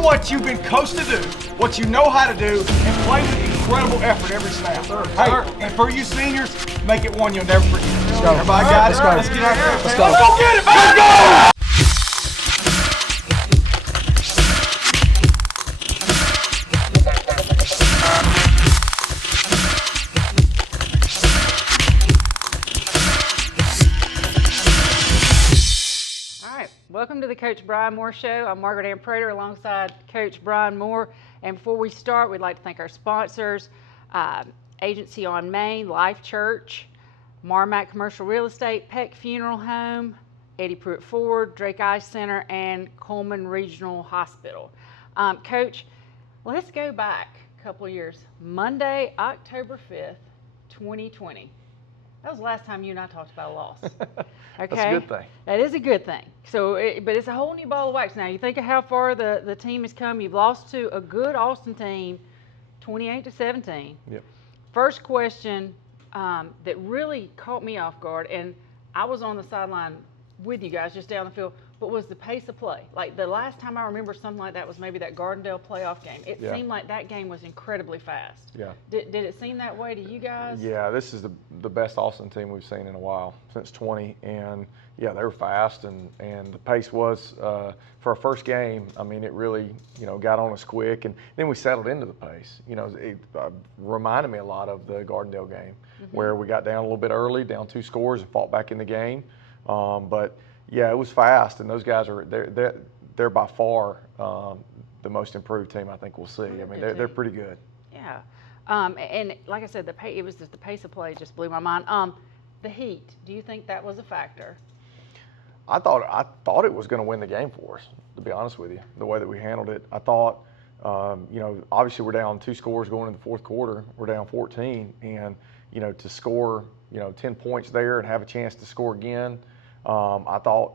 Do what you've been coached to do, what you know how to do, and play with incredible effort every snap. Hey, and for you seniors, make it one you'll never forget. Let's go. Everybody got it? Let's go. Let's get out there. Let's go. Let's go get it, man. Let's go! Welcome to the Coach Bryan Moore Show. I'm Margaret Ann Prater alongside Coach Bryan Moore. And before we start, we'd like to thank our sponsors, Agency on Main, Life Church, Marmac Commercial Real Estate, Peck Funeral Home, Eddie Pruitt Ford, Drake Eye Center, and Coleman Regional Hospital. Coach, let's go back a couple of years. Monday, October 5th, 2020. That was the last time you and I talked about a loss. Okay? That's a good thing. That is a good thing. So, but it's a whole new ball of wax now. You think of how far the team has come. You've lost to a good Austin team, 28-17. Yep. First question that really caught me off guard, and I was on the sideline with you guys just down the field, but was the pace of play. Like the last time I remember something like that was maybe that Gardendale playoff game. It seemed like that game was incredibly fast. Yeah. Did it seem that way to you guys? Yeah, this is the best Austin team we've seen in a while, since 20. And yeah, they were fast, and the pace was, for our first game, I mean, it really, got on us quick. And then we settled into the pace. It reminded me a lot of the Gardendale game, where we got down a little bit early, down 2 scores, and fought back in the game. But yeah, it was fast, and those guys they're by far the most improved team I think we'll see. I mean, they're pretty good. Yeah, and like I said, it was just the pace of play just blew my mind. The heat, do you think that was a factor? I thought it was going to win the game for us, to be honest with you. The way that we handled it, I thought, obviously we're down 2 scores going into the fourth quarter. We're down 14, and to score 10 points there and have a chance to score again. I thought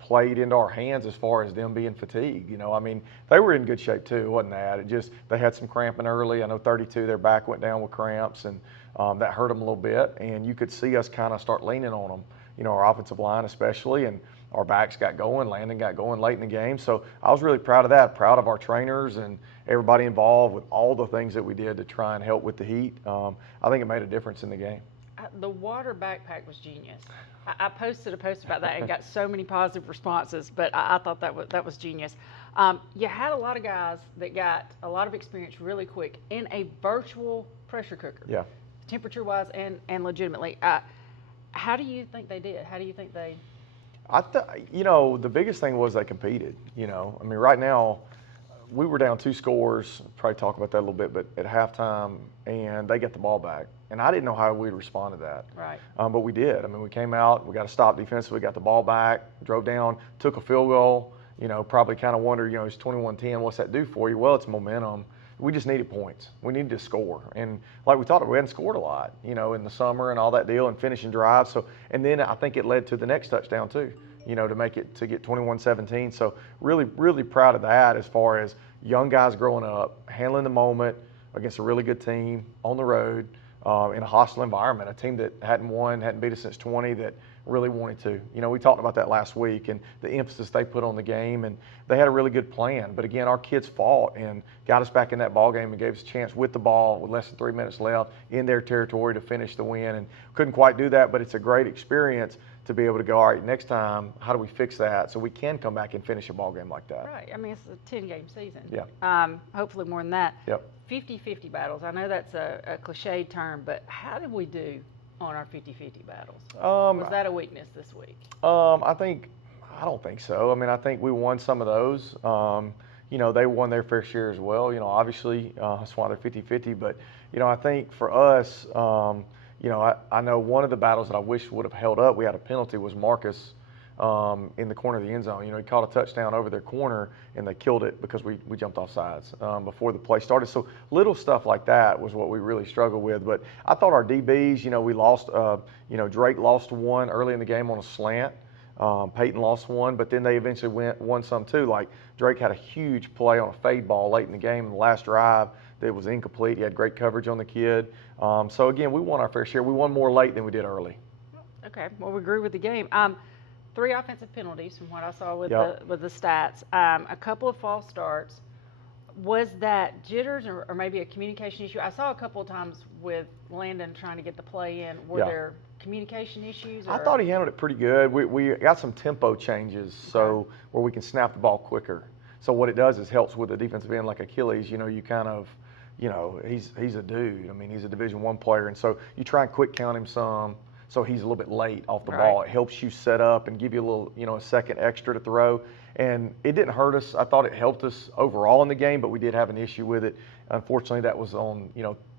played into our hands as far as them being fatigued. I mean, they were in good shape too, wasn't that? They had some cramping early. I know 32, their back went down with cramps, and that hurt them a little bit. And you could see us kind of start leaning on them, our offensive line especially, and our backs got going, Landon got going late in the game. So I was really proud of that, proud of our trainers and everybody involved with all the things that we did to try and help with the heat. I think it made a difference in the game. The water backpack was genius. I posted a post about that and got so many positive responses, but I thought that was genius. You had a lot of guys that got a lot of experience really quick in a virtual pressure cooker. Yeah. Temperature-wise and legitimately. How do you think they did? How do you think they? The biggest thing was they competed. I mean, right now, we were down 2 scores. Probably talk about that a little bit, but at halftime, and they get the ball back. And I didn't know how we'd respond to that. Right. But we did. I mean, we came out, we got to stop defensively, got the ball back, drove down, took a field goal. Probably kind of wondered, it's 21-10, what's that do for you? Well, it's momentum. We just needed points. We needed to score. And like we thought, we hadn't scored a lot, in the summer and all that deal and finishing drives. So, and then I think it led to the next touchdown too, to get 21-17. So really, really proud of that as far as young guys growing up, handling the moment against a really good team on the road. In a hostile environment, a team that hadn't beat us since 20 that really wanted to. We talked about that last week and the emphasis they put on the game, and they had a really good plan. But again, our kids fought and got us back in that ball game and gave us a chance with the ball with less than 3 minutes left in their territory to finish the win, and couldn't quite do that, but it's a great experience to be able to go, all right, next time, how do we fix that so we can come back and finish a ball game like that? Right. I mean, it's a 10-game season. Yeah. Hopefully more than that. Yep. 50-50 battles. I know that's a cliched term, but how did we do on our 50-50 battles? Was that a weakness this week? I don't think so. I mean, I think we won some of those. They won their fair share as well. Obviously, that's why they're 50-50. But, I think for us, I know one of the battles that I wish would have held up, we had a penalty, was Marcus in the corner of the end zone. He caught a touchdown over their corner, and they killed it because we jumped off sides before the play started. So little stuff like that was what we really struggled with. But I thought our DBs, we lost, Drake lost one early in the game on a slant. Peyton lost one, but then they eventually won some too. Like Drake had a huge play on a fade ball late in the game in the last drive that was incomplete. He had great coverage on the kid. So again, we won our fair share. We won more late than we did early. Okay, well, we grew with the game. 3 offensive penalties from what I saw with Yep. the stats. A couple of false starts. Was that jitters or maybe a communication issue? I saw a couple of times with Landon trying to get the play in. Were Yeah. there communication issues? I thought he handled it pretty good. We got some tempo changes, so where we can snap the ball quicker. So what it does is helps with the defensive end like Achilles. You kind of, he's a dude. I mean, he's a Division I player, and so you try and quick count him some, so he's a little bit late off the ball. It helps you set up and give you a little, a second extra to throw. And it didn't hurt us. I thought it helped us overall in the game, but we did have an issue with it. Unfortunately, that was on,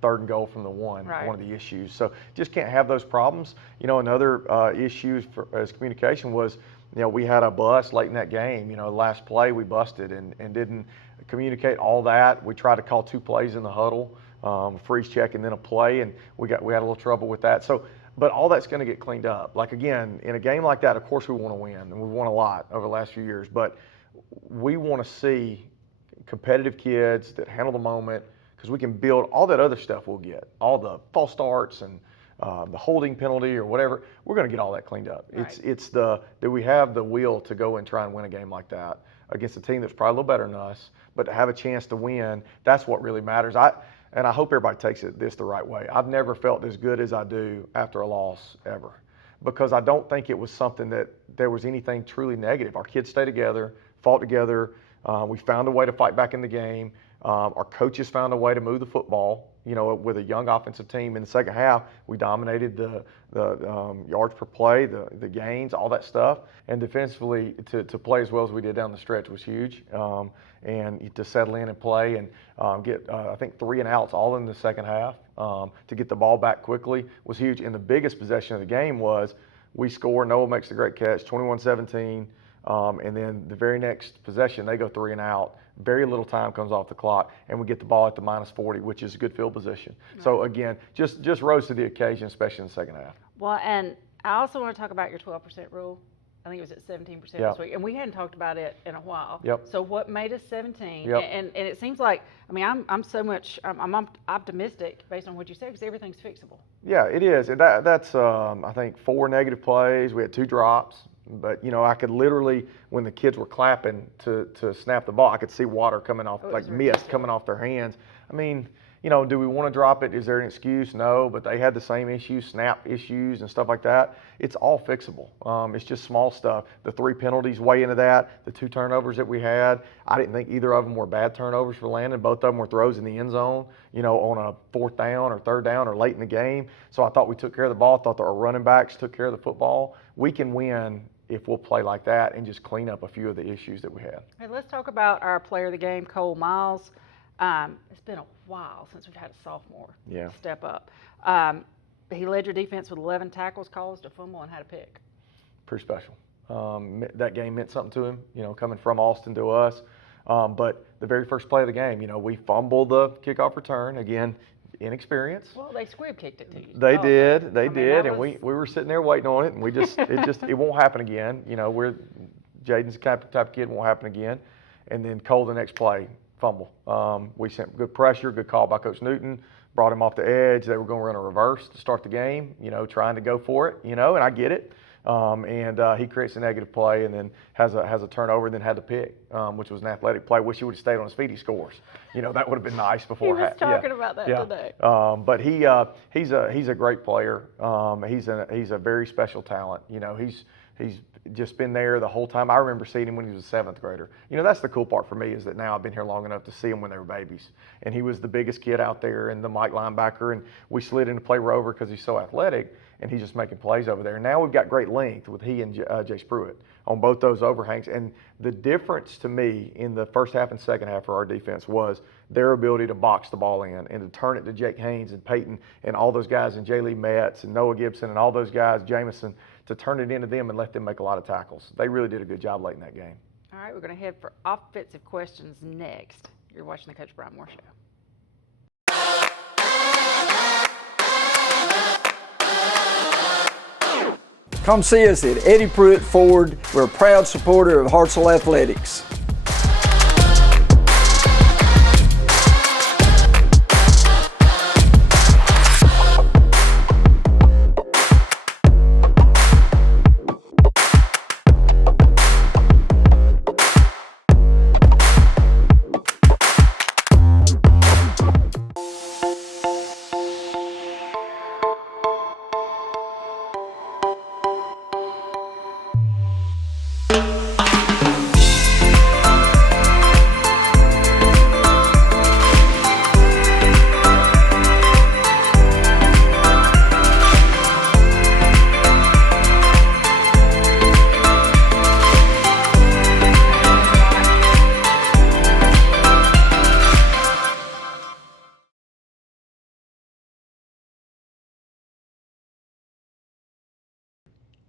3rd and goal from the one of the issues. So just can't have those problems. Another issue as communication was, we had a bust late in that game. Last play we busted and didn't communicate all that. We tried to call 2 plays in the huddle, freeze check and then a play, and we had a little trouble with that. So, but all that's going to get cleaned up. Like, again, in a game like that, of course we want to win, and we've won a lot over the last few years, but we want to see competitive kids that handle the moment, because we can build all that other stuff we'll get, all the false starts and the holding penalty or whatever. We're going to get all that cleaned up. Right. It's that we have the will to go and try and win a game like that against a team that's probably a little better than us, but to have a chance to win, that's what really matters. And I hope everybody takes this the right way. I've never felt as good as I do after a loss ever, because I don't think it was something that there was anything truly negative. Our kids stayed together, fought together. We found a way to fight back in the game. Our coaches found a way to move the football. With a young offensive team in the second half, we dominated the yards per play, the gains, all that stuff. And defensively, to play as well as we did down the stretch was huge. And to settle in and play and get, I think, 3 and outs all in the second half to get the ball back quickly was huge. And the biggest possession of the game was we score, Noah makes the great catch, 21-17. And then the very next possession, they go 3 and out. Very little time comes off the clock, and we get the ball at the -40, which is a good field position. Right. So again, just rose to the occasion, especially in the second half. Well, and I also want to talk about your 12% rule. I think it was at 17% this week, and we hadn't talked about it in a while. Yep. So what made us 17? Yep. And it seems like, I mean, I'm optimistic based on what you said, because everything's fixable. Yeah, it is. And that's I think 4 negative plays. We had 2 drops. But, I could literally, when the kids were clapping to snap the ball, I could see water coming off, like mist coming off their hands. I mean, do we want to drop it? Is there an excuse? No, but they had the same issues, snap issues and stuff like that. It's all fixable. It's just small stuff. The 3 penalties weigh into that. The 2 turnovers that we had, I didn't think either of them were bad turnovers for Landon. Both of them were throws in the end zone, on a 4th down or 3rd down or late in the game. So I thought we took care of the ball. I thought our running backs took care of the football. We can win if we'll play like that and just clean up a few of the issues that we had. Hey, let's talk about our player of the game, Cole Miles. It's been a while since we've had a sophomore step up. He led your defense with 11 tackles, caused a fumble, and had a pick. Pretty special. That game meant something to him, coming from Austin to us. But the very first play of the game, we fumbled the kickoff return. Again, inexperience. Well, they squib kicked it to you. They did, and we were sitting there waiting on it, and it won't happen again. Jaden's the type of kid, won't happen again. And then Cole, the next play, fumble. We sent good pressure, good call by Coach Newton, brought him off the edge. They were going to run a reverse to start the game, trying to go for it, and I get it. And he creates a negative play and then has a turnover and then had the pick, which was an athletic play. Wish he would have stayed on his feet. He scores. That would have been nice before. He was talking about that today. But he's a great player. He's a very special talent. He's just been there the whole time. I remember seeing him when he was a 7th grader. That's the cool part for me, is that now I've been here long enough to see him when they were babies. And he was the biggest kid out there and the Mike linebacker, and we slid in to play Rover because he's so athletic, and he's just making plays over there. Now we've got great length with he and Jace Pruitt on both those overhangs. And the difference to me in the first half and second half for our defense was their ability to box the ball in and to turn it to Jake Haynes and Peyton and all those guys, and J. Lee Metz and Noah Gibson and all those guys, Jameson, to turn it into them and let them make a lot of tackles. They really did a good job late in that game. All right, we're going to head for offensive questions next. You're watching the Coach Bryan Moore Show. Come see us at Eddie Pruitt Ford. We're a proud supporter of Hartselle Athletics.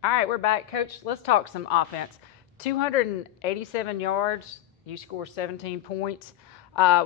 All right, we're back. Coach, let's talk some offense. 287 yards, you scored 17 points.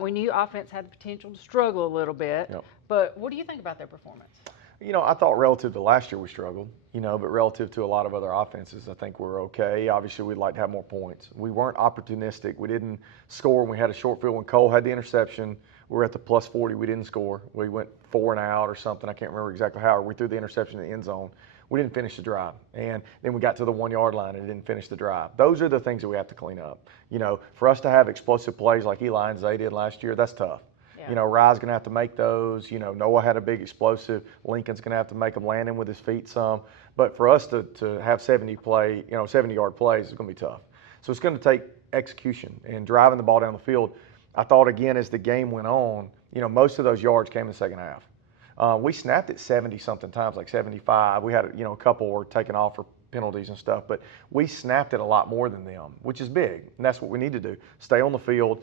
We knew offense had the potential to struggle a little bit, but what do you think about their performance? You know, I thought relative to last year we struggled, you know, but relative to a lot of other offenses, I think we're okay. Obviously, we'd like to have more points. We weren't opportunistic. We didn't score when we had a short field. When Cole had the interception, we were at the plus 40. We didn't score. We went 4 and out or something. I can't remember exactly how. We threw the interception in the end zone. We didn't finish the drive. And then we got to the 1 yard line and didn't finish the drive. Those are the things that we have to clean up. You know, for us to have explosive plays like Eli and Zay did last year, that's tough. You know, Rye's going to have to make those. You know, Noah had a big explosive. Lincoln's going to have to make them, landing with his feet some. But for us to have 70-yard plays is going to be tough. So it's going to take execution and driving the ball down the field. I thought, again, as the game went on, you know, most of those yards came in the second half. We snapped it 70-something times, like 75. We had, you know, a couple were taken off for penalties and stuff, but we snapped it a lot more than them, which is big, and that's what we need to do. Stay on the field.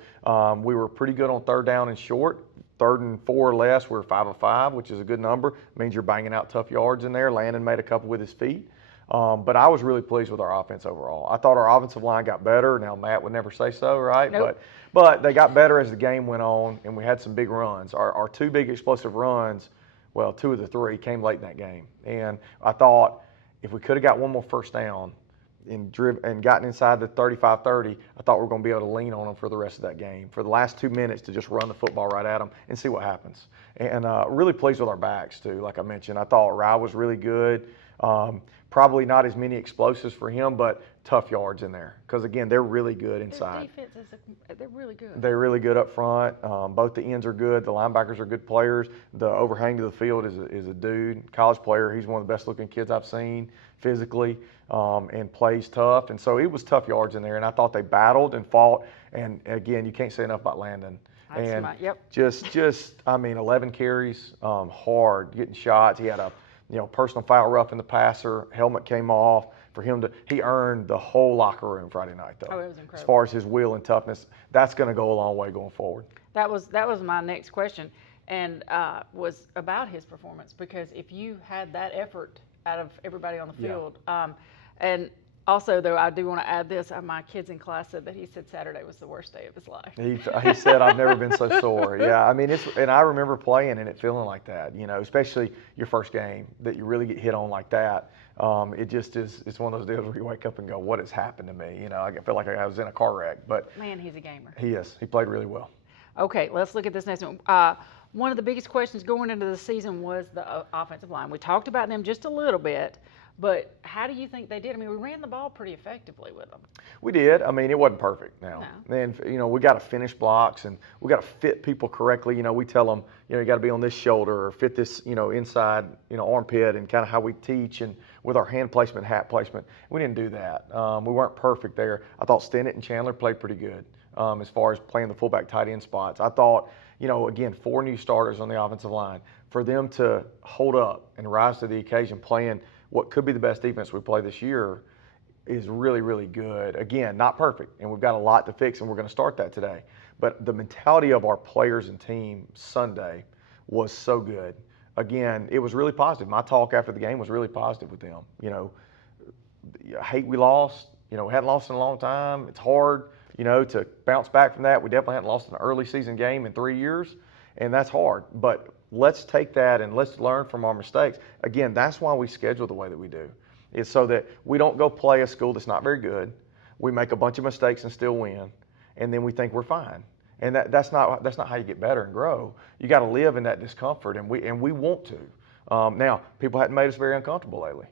We were pretty good on 3rd down and short. 3rd and 4 or less, we were 5 of 5, which is a good number. It means you're banging out tough yards in there. Landon made a couple with his feet. But I was really pleased with our offense overall. I thought our offensive line got better. Now, Matt would never say so, right? Nope. But they got better as the game went on, and we had some big runs. Our 2 big explosive runs, well, 2 of the 3 came late in that game. And I thought, if we could have got one more first down and gotten inside the 35-30, I thought we were going to be able to lean on them for the rest of that game. For the last 2 minutes to just run the football right at them and see what happens. And really pleased with our backs too. Like I mentioned, I thought Rye was really good. Probably not as many explosives for him, but tough yards in there. Because again, they're really good inside. Their defense they're really good. They're really good up front. Both the ends are good. The linebackers are good players. The overhang to the field is a dude, college player. He's one of the best looking kids I've seen physically, and plays tough. And so it was tough yards in there. And I thought they battled and fought. And again, you can't say enough about Landon. And just 11 carries, hard, getting shots. He had a personal foul roughing the passer. Helmet came off. He earned the whole locker room Friday night, though. Oh, it was incredible. As far as his will and toughness, that's going to go a long way going forward. That was my next question, and was about his performance, because if you had that effort out of everybody on the field, and also, though, I do want to add this. My kids in class said that he said Saturday was the worst day of his life. He said, I've never been so sore. Yeah, I mean, and I remember playing and it feeling like that, especially your first game, that you really get hit on like that. It just is, it's one of those deals where you wake up and go, what has happened to me? I feel like I was in a car wreck. But man, he's a gamer. He is. He played really well. Okay, let's look at this next one. One of the biggest questions going into the season was the offensive line. We talked about them just a little bit. But how do you think they did? I mean, we ran the ball pretty effectively with them. We did. I mean, it wasn't perfect now. No. And, we got to finish blocks and we got to fit people correctly. We tell them, you got to be on this shoulder or fit this, inside, armpit, and kind of how we teach and with our hand placement, hat placement. We didn't do that. We weren't perfect there. I thought Stennett and Chandler played pretty good as far as playing the fullback tight end spots. I thought, again, 4 new starters on the offensive line. For them to hold up and rise to the occasion playing what could be the best defense we play this year is really, really good. Again, not perfect, and we've got a lot to fix, and we're going to start that today. But the mentality of our players and team Sunday was so good. Again, it was really positive. My talk after the game was really positive with them. I hate we lost. We hadn't lost in a long time. It's hard, to bounce back from that. We definitely hadn't lost an early season game in 3 years, and that's hard. But let's take that and let's learn from our mistakes. Again, that's why we schedule the way that we do. It's so that we don't go play a school that's not very good. We make a bunch of mistakes and still win, and then we think we're fine. And that's not how you get better and grow. You got to live in that discomfort, and we want to. Now, people hadn't made us very uncomfortable lately,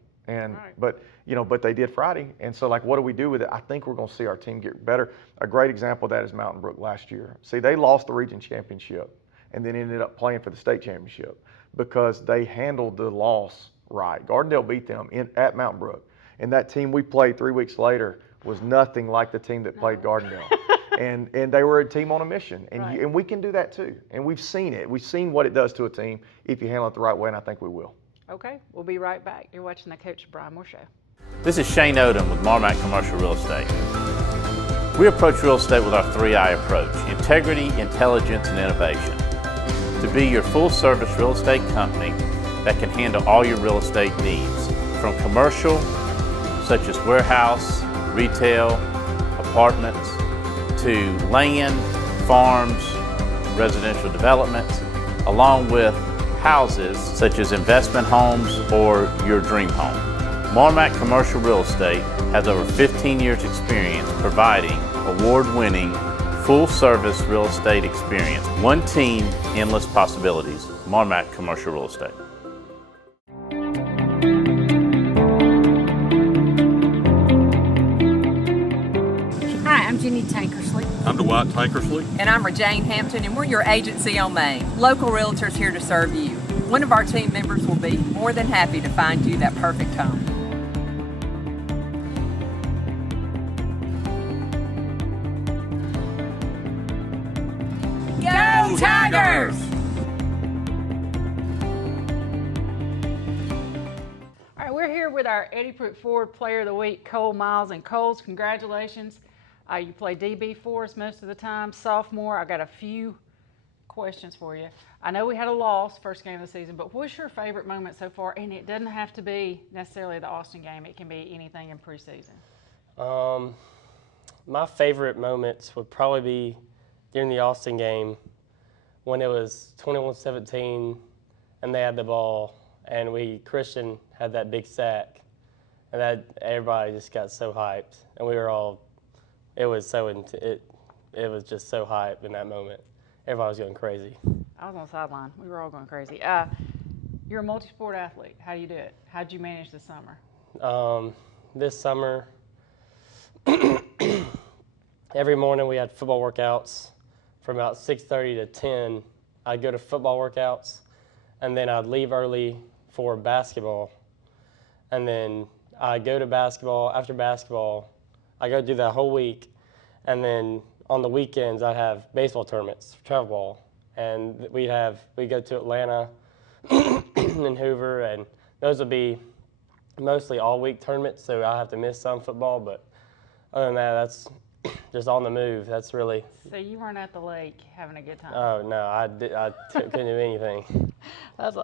but they did Friday. And so, what do we do with it? I think we're going to see our team get better. A great example of that is Mountain Brook last year. See, they lost the region championship and then ended up playing for the state championship because they handled the loss right. Gardendale beat them at Mountain Brook. And that team we played 3 weeks later was nothing like the team that played Gardendale. and they were a team on a mission. And, and we can do that too. And we've seen it. We've seen what it does to a team if you handle it the right way, and I think we will. Okay, we'll be right back. You're watching the Coach Bryan Moore Show. This is Shane Odom with Marmac Commercial Real Estate. We approach real estate with our 3I approach: integrity, intelligence, and innovation. To be your full-service real estate company that can handle all your real estate needs, from commercial such as warehouse, retail, apartments, to land, farms, residential developments, along with houses such as investment homes or your dream home. Marmac Commercial Real Estate has over 15 years experience providing award-winning full-service real estate experience. One team, endless possibilities. Marmac Commercial Real Estate. Hi, I'm Jenny Tankersley. I'm Dwight Tankersley. And I'm Jane Hampton, and we're your agency on Main. Local realtors here to serve you. One of our team members will be more than happy to find you that perfect home. Go Tigers! All right, we're here with our Eddie Pruitt Ford Player of the Week, Cole Miles. And Coles, congratulations. You play DB for us most of the time, sophomore. I got a few questions for you. I know we had a loss first game of the season, but what's your favorite moment so far? And it doesn't have to be necessarily the Austin game. It can be anything in preseason. My favorite moments would probably be during the Austin game when it was 21-17 and they had the ball and Christian had that big sack, and that everybody just got so hyped, and we were all. It was just so hype in that moment. Everybody was going crazy. I was on the sideline. We were all going crazy. You're a multi-sport athlete. How do you do it? How'd you manage this summer? This summer, every morning we had football workouts from about 6:30 to 10. I'd go to football workouts, and then I'd leave early for basketball. And then I'd go to basketball. After basketball, I go do that whole week, and then on the weekends I'd have baseball tournaments, travel ball, and we'd go to Atlanta and Hoover, and those would be mostly all week tournaments, so I have to miss some football, but other than that, that's just on the move. That's really. So you weren't at the lake having a good time? Oh no, I couldn't do anything. That's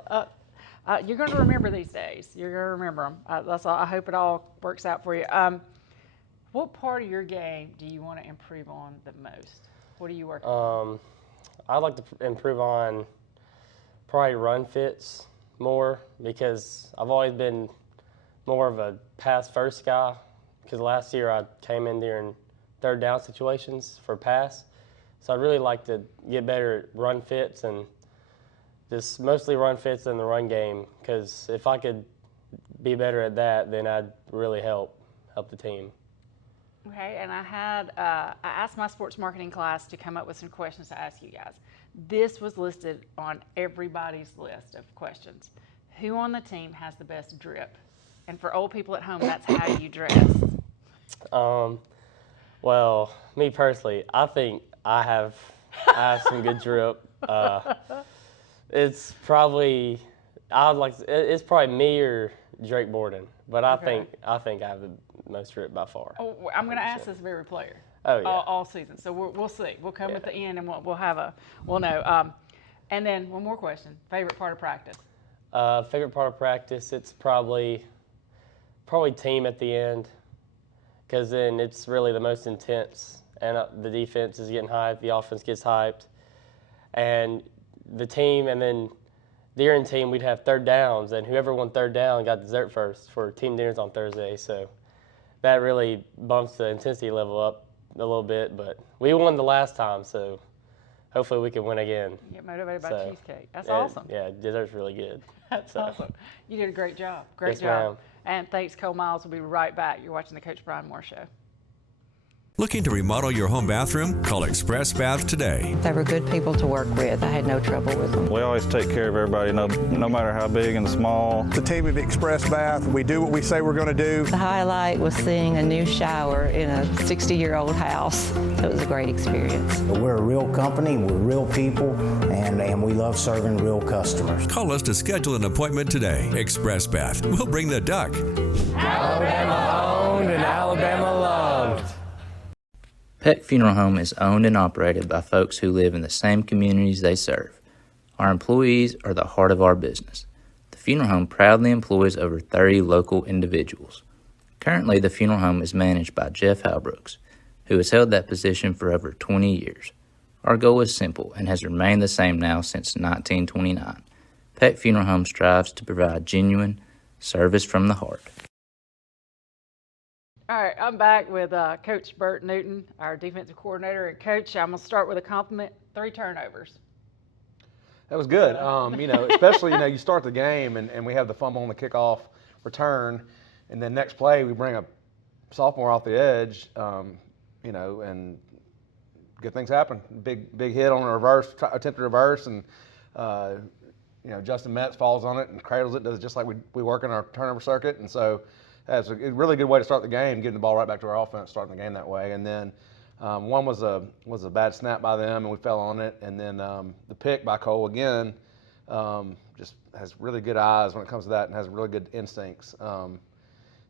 you're going to remember these days. You're going to remember them. That's all. I hope it all works out for you. What part of your game do you want to improve on the most? What are you working on? I'd like to improve on probably run fits more, because I've always been more of a pass first guy, because last year I came in during third down situations for pass. So I'd really like to get better at run fits, and just mostly run fits in the run game, because if I could be better at that, then I'd really help the team. Okay, and I asked my sports marketing class to come up with some questions to ask you guys. This was listed on everybody's list of questions. Who on the team has the best drip? And for old people at home, that's how you dress. Well, me personally, I think I have some good drip. It's probably it's probably me or Drake Borden, but I think I have the most drip by far. Oh, I'm going to ask this of every player. Oh yeah. All season. So we'll see. We'll come at the end and we'll know. And then one more question. Favorite part of practice? Favorite part of practice? It's probably team at the end, because then it's really the most intense, and the defense is getting hyped, the offense gets hyped, and the team, and then during team we'd have third downs, and whoever won third down got dessert first for team dinners on Thursday. So that really bumps the intensity level up a little bit, but we won the last time, so hopefully we can win again. You get motivated by cheesecake. That's awesome. Yeah, dessert's really good. That's awesome. You did a great job. Great Yes, job. ma'am. And thanks, Cole Miles. We'll be right back. You're watching the Coach Bryan Moore Show. Looking to remodel your home bathroom? Call Express Bath today. They were good people to work with. I had no trouble with them. We always take care of everybody, no matter how big and small. The team at Express Bath, we do what we say we're going to do. The highlight was seeing a new shower in a 60-year-old house. It was a great experience. We're a real company, we're real people, and we love serving real customers. Call us to schedule an appointment today. Express Bath. We'll bring the duck. Alabama owned and Alabama loved. Peck Funeral Home is owned and operated by folks who live in the same communities they serve. Our employees are the heart of our business. The funeral home proudly employs over 30 local individuals. Currently, the funeral home is managed by Jeff Halbrooks, who has held that position for over 20 years. Our goal is simple and has remained the same now since 1929. Peck Funeral Home strives to provide genuine service from the heart. All right, I'm back with Coach Burt Newton, our defensive coordinator. And Coach, I'm going to start with a compliment, 3 turnovers. That was good. Especially, you start the game and we have the fumble on the kickoff return, and then next play we bring a sophomore off the edge, and good things happen. Big hit on a reverse, attempted reverse, and Justin Metz falls on it and cradles it, does it just like we work in our turnover circuit. And so that's a really good way to start the game, getting the ball right back to our offense, starting the game that way. And then one was a bad snap by them, and we fell on it. And then the pick by Cole again just has really good eyes when it comes to that, and has really good instincts.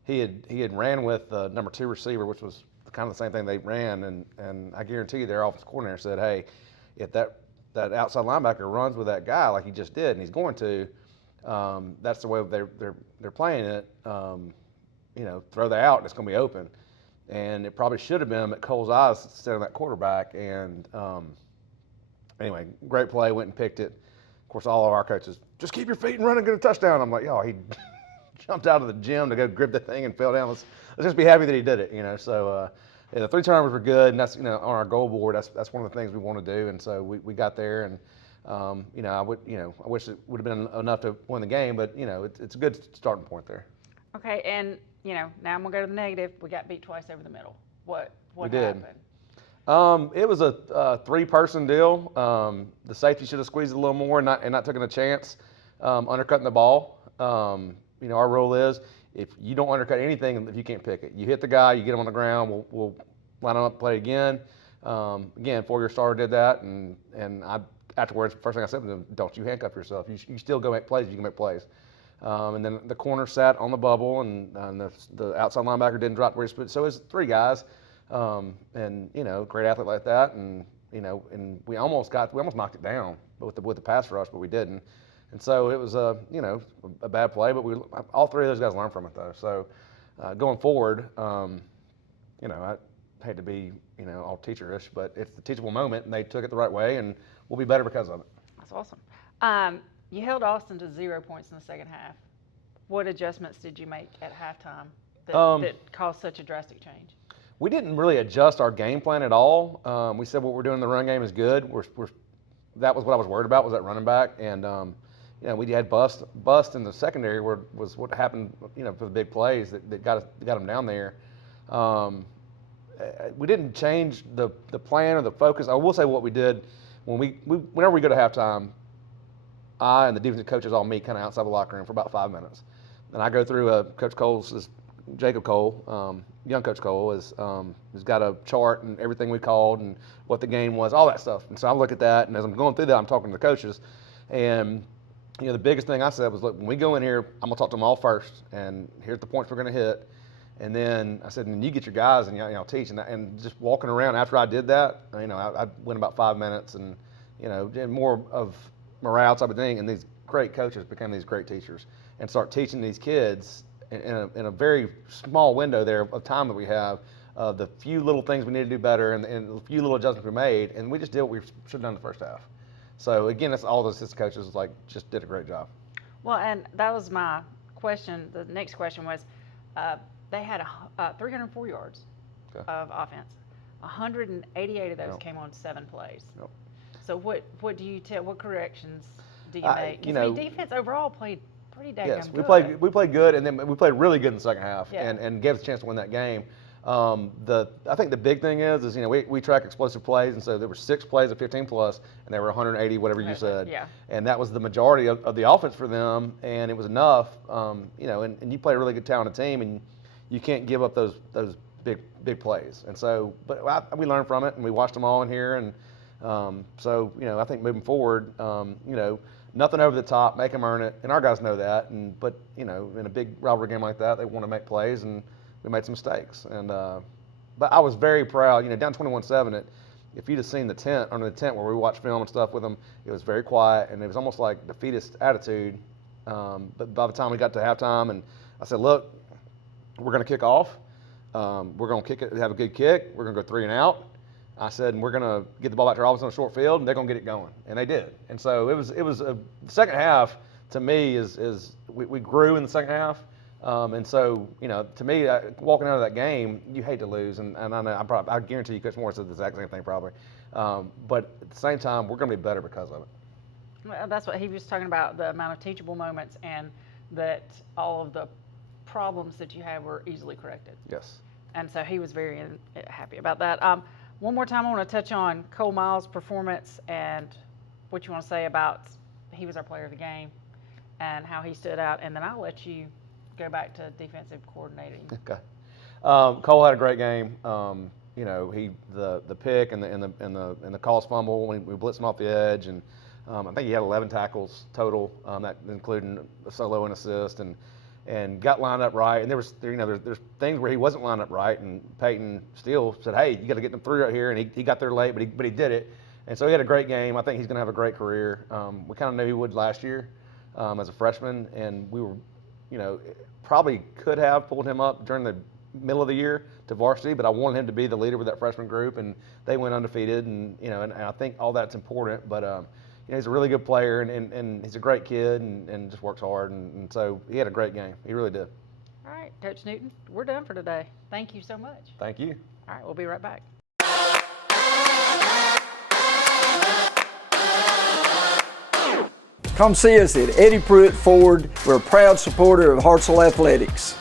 He had ran with the number 2 receiver, which was kind of the same thing they ran, and I guarantee you their offensive coordinator said, hey, if that outside linebacker runs with that guy like he just did, and he's going to, that's the way they're playing it. Throw that out and it's going to be open. And it probably should have been at Cole's eyes instead of that quarterback. And anyway, great play, went and picked it. Of course, all of our coaches, just keep your feet and run and get a touchdown. I'm like, he jumped out of the gym to go grip the thing and fell down. Let's just be happy that he did it, So the 3 turnovers were good, and that's on our goal board. That's one of the things we want to do, and so we got there. And I wish it would have been enough to win the game, but it's a good starting point there. Okay, and now I'm gonna go to the negative. We got beat twice over the middle. What we did. happened? It was a 3-person deal. The safety should have squeezed it a little more and not taken a chance undercutting the ball. Our rule is if you don't undercut anything, if you can't pick it, you hit the guy, you get him on the ground. We'll line him up, play again. Again, 4-year starter did that, and I afterwards, first thing I said to him, don't you handcuff yourself. You still go make plays. You can make plays. And then the corner sat on the bubble, and the outside linebacker didn't drop where he stood. So it was 3 guys, and great athlete like that, and we almost knocked it down with the pass rush, but we didn't. And so it was a bad play, but all 3 of those guys learned from it though. So going forward, I hate to be all teacherish, but it's the teachable moment, and they took it the right way, and we'll be better because of it. That's awesome. You held Austin to 0 points in the second half. What adjustments did you make at halftime that caused such a drastic change? We didn't really adjust our game plan at all. We said what we're doing in the run game is good. That was what I was worried about, was that running back. And we had bust in the secondary was what happened, for the big plays that got them down there. We didn't change the plan or the focus. I will say what we did whenever we go to halftime. I and the defensive coaches all meet kind of outside the locker room for about 5 minutes. And I go through Coach Cole's, Jacob Cole, young Coach Cole, has got a chart and everything we called and what the game was, all that stuff. And so I look at that, and as I'm going through that, I'm talking to the coaches. And, the biggest thing I said was, look, when we go in here, I'm going to talk to them all first, and here's the points we're going to hit. And then I said, and you get your guys and y'all teach. And just walking around after I did that, I went about 5 minutes and, did more of morale type of thing, and these great coaches became these great teachers and start teaching these kids in a very small window there of time that we have, the few little things we need to do better and the few little adjustments we made, and we just did what we should have done in the first half. So again, that's all those assistant coaches just did a great job. Well, and that was my question. The next question was, they had 304 yards of offense. 188 of those came on 7 plays. Yep. So what do you tell? What corrections do you make? Defense overall played pretty dang good. Yes, we played good, and then we played really good in the second half, yeah. and gave us a chance to win that game. I think the big thing is we track explosive plays, and so there were 6 plays of 15 plus, and there were 180, whatever you said. Yeah. And that was the majority of the offense for them, and it was enough. And you play a really good talented team, and you can't give up those big plays. And so, but we learned from it, and we watched them all in here, and I think moving forward, nothing over the top, make them earn it, and our guys know that. But in a big rivalry game like that, they want to make plays, and we made some mistakes. But I was very proud. Down 21-7, if you'd have seen the tent under the tent where we watched film and stuff with them, it was very quiet, and it was almost like defeatist attitude. But by the time we got to halftime, and I said, look, we're going to kick off. We're going to kick it, have a good kick. We're going to go 3 and out. I said, and we're going to get the ball back to our offense on a short field, and they're going to get it going. And they did. And so it was the second half, to me, is we grew in the second half. And so, to me, walking out of that game, you hate to lose. And I know I guarantee you Coach Moore said the exact same thing probably. But at the same time, we're going to be better because of it. Well, that's what he was talking about, the amount of teachable moments and that all of the problems that you had were easily corrected. Yes. And so he was very happy about that. One more time, I want to touch on Cole Miles' performance and what you want to say about he was our player of the game and how he stood out. And then I'll let you go back to defensive coordinating. Okay. Cole had a great game. The pick and the cause fumble when we blitzed him off the edge, and I think he had 11 tackles total, that including a solo and assist, and got lined up right. And there's things where he wasn't lined up right, and Peyton Steele said, "Hey, you got to get them through right here," and he got there late, but he did it. And so he had a great game. I think he's going to have a great career. We kind of knew he would last year as a freshman, and we were, probably could have pulled him up during the middle of the year to varsity, but I wanted him to be the leader with that freshman group, and they went undefeated, and I think all that's important. But he's a really good player, and he's a great kid, and just works hard, and so he had a great game. He really did. All right, Coach Newton, we're done for today. Thank you so much. Thank you. All right, we'll be right back. Come see us at Eddie Pruitt Ford. We're a proud supporter of Hartselle Athletics.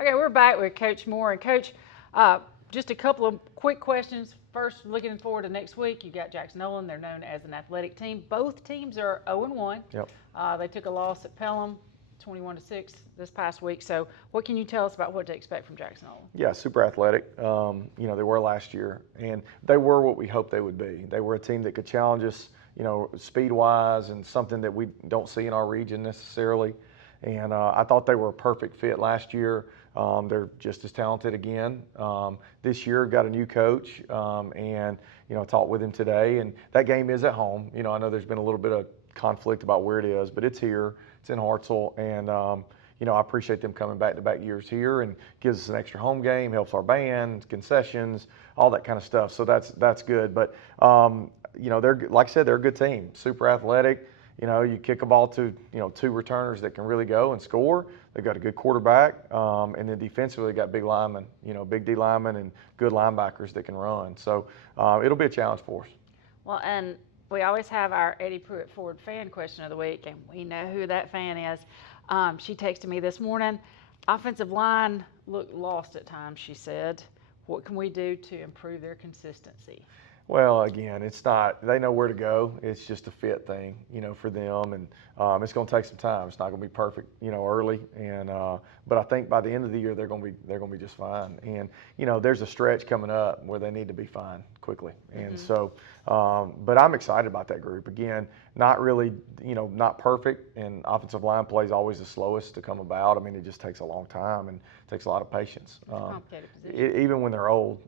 Okay, we're back with Coach Moore. And Coach, just a couple of quick questions. First, looking forward to next week, you got Jackson Nolan. They're known as an athletic team. Both teams are 0-1. Yep. They took a loss at Pelham, 21-6 this past week. So, what can you tell us about what to expect from Jackson Nolan? Yeah, super athletic. They were last year, and they were what we hoped they would be. They were a team that could challenge us, speed-wise, and something that we don't see in our region necessarily. And I thought they were a perfect fit last year. They're just as talented again. This year, got a new coach, and talked with him today. And that game is at home. I know there's been a little bit of conflict about where it is, but it's here. It's in Hartselle, and I appreciate them coming back-to-back years here, and gives us an extra home game, helps our band, concessions, all that kind of stuff. So that's good. But they're, like I said, they're a good team. Super athletic. You kick a ball to, 2 returners that can really go and score. They've got a good quarterback, and then defensively they got big linemen, big D linemen and good linebackers that can run. So it'll be a challenge for us. Well, and we always have our Eddie Pruitt Ford fan question of the week, and we know who that fan is. She texted me this morning. Offensive line looked lost at times, she said. What can we do to improve their consistency? Well, again, it's not, they know where to go. It's just a fit thing, for them. And it's going to take some time. It's not going to be perfect, early. And, but I think by the end of the year, they're going to be just fine. And, there's a stretch coming up where they need to be fine quickly. And so, but I'm excited about that group. Again, not really, not perfect. And offensive line play is always the slowest to come about. I mean, it just takes a long time and takes a lot of patience. It's a complicated position. Even when they're old,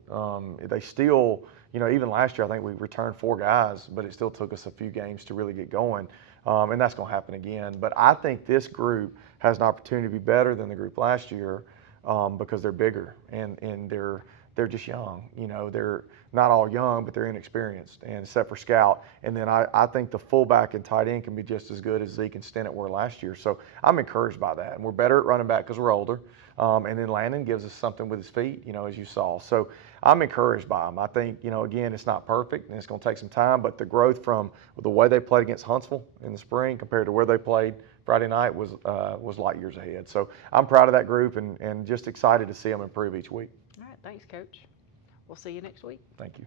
they still, even last year, I think we returned 4 guys, but it still took us a few games to really get going. And that's going to happen again. But I think this group has an opportunity to be better than the group last year because they're bigger and they're just young. They're not all young, but they're inexperienced, and except for Scout. And then I think the fullback and tight end can be just as good as Zeke and Stennett were last year. So I'm encouraged by that. And we're better at running back because we're older. And then Landon gives us something with his feet, as you saw. So I'm encouraged by them. I think, again, it's not perfect and it's going to take some time, but the growth from the way they played against Huntsville in the spring compared to where they played Friday night was light years ahead. So I'm proud of that group and just excited to see them improve each week. All right, thanks, Coach. We'll see you next week. Thank you.